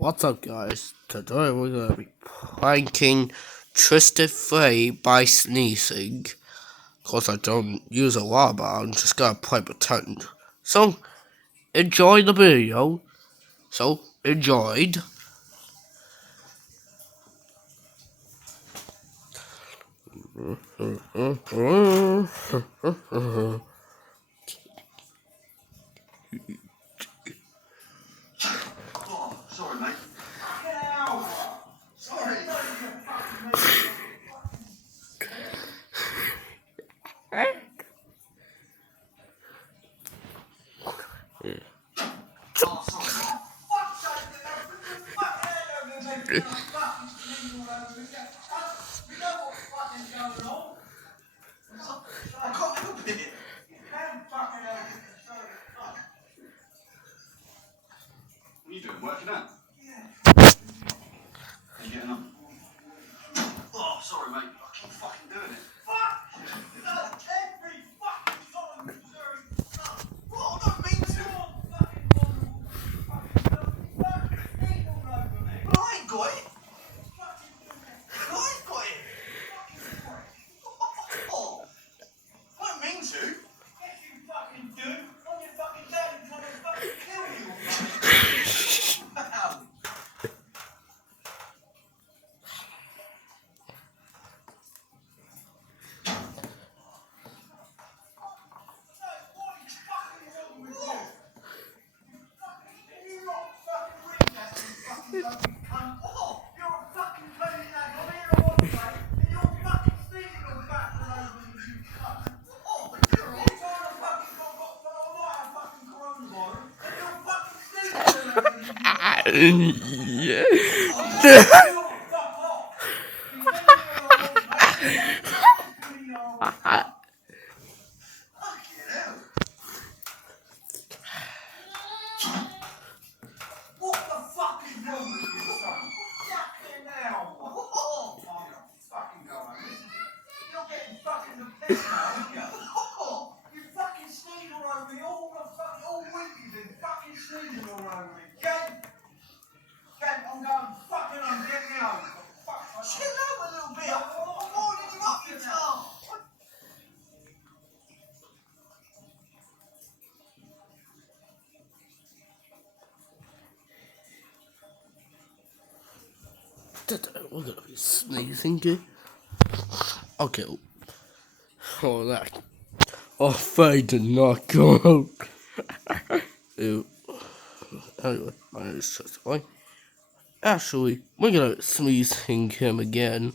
What's up, guys? Today we're gonna be pranking Twisted Freddy by sneezing. Of course, I don't use a lot, but I'm just gonna play pretend. So, enjoy the video. So, enjoyed. Oh, sorry, mate. Fucking hell! Sorry. Oh, sorry. Fuck's sake, fucking hell, I'm gonna take fucking sneeze all over me. You know what fucking is going on? I can't help it. You can fucking help it. Sorry. Fuck. What are you doing? Working out? Yeah. How you getting on? Oh, sorry, mate. I keep fucking doing it. Fuck! That's every fucking time, sorry. What? I don't mean to. Fucking sneeze all over me. Well, I ain't got it. I ain't got it. Oh, I don't mean to. Yes, you fucking do. I'm your fucking dad and trying to fucking kill you. Wow. Yeah. What the fuck is wrong with you, son? Fucking hell. Oh, fucking go home. You're getting fucking the piss now, aren't you? You fucking sneeze all over me all week. You've been fucking sneezing all over me. Ken, I'm going fucking home. Get me home. Chill out a little bit. I'm winding you up, you tart. Today we're gonna be sneezing. Okay. Oh, that. Oh, Freddy did not go out. Ew. Anyway, my name is Tristan. Actually, we're gonna be sneezing him again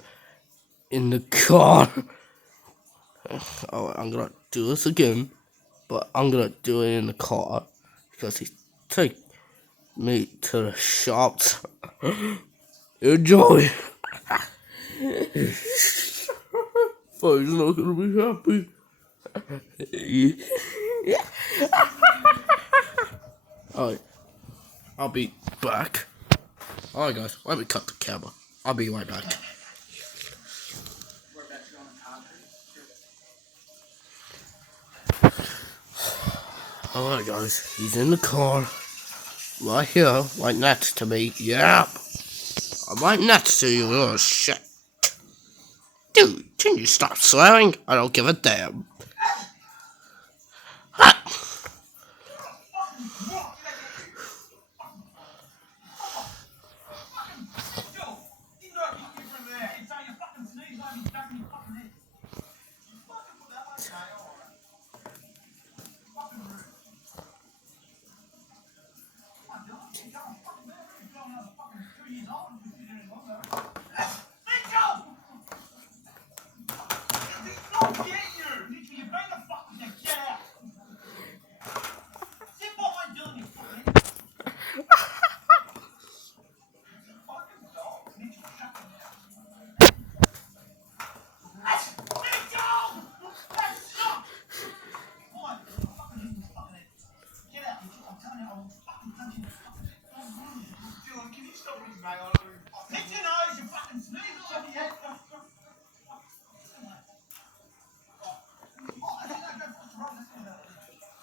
in the car. Oh, I'm gonna do this again, but I'm gonna do it in the car because he take me to the shops. Enjoy. Freddy's not gonna be happy. Alright, I'll be back. Alright guys, let me cut the camera. I'll be right back. Alright guys, he's in the car. Right here, right next to me. Yep. I'm right next to you, little shit. Dude, can you stop swearing? I don't give a damn.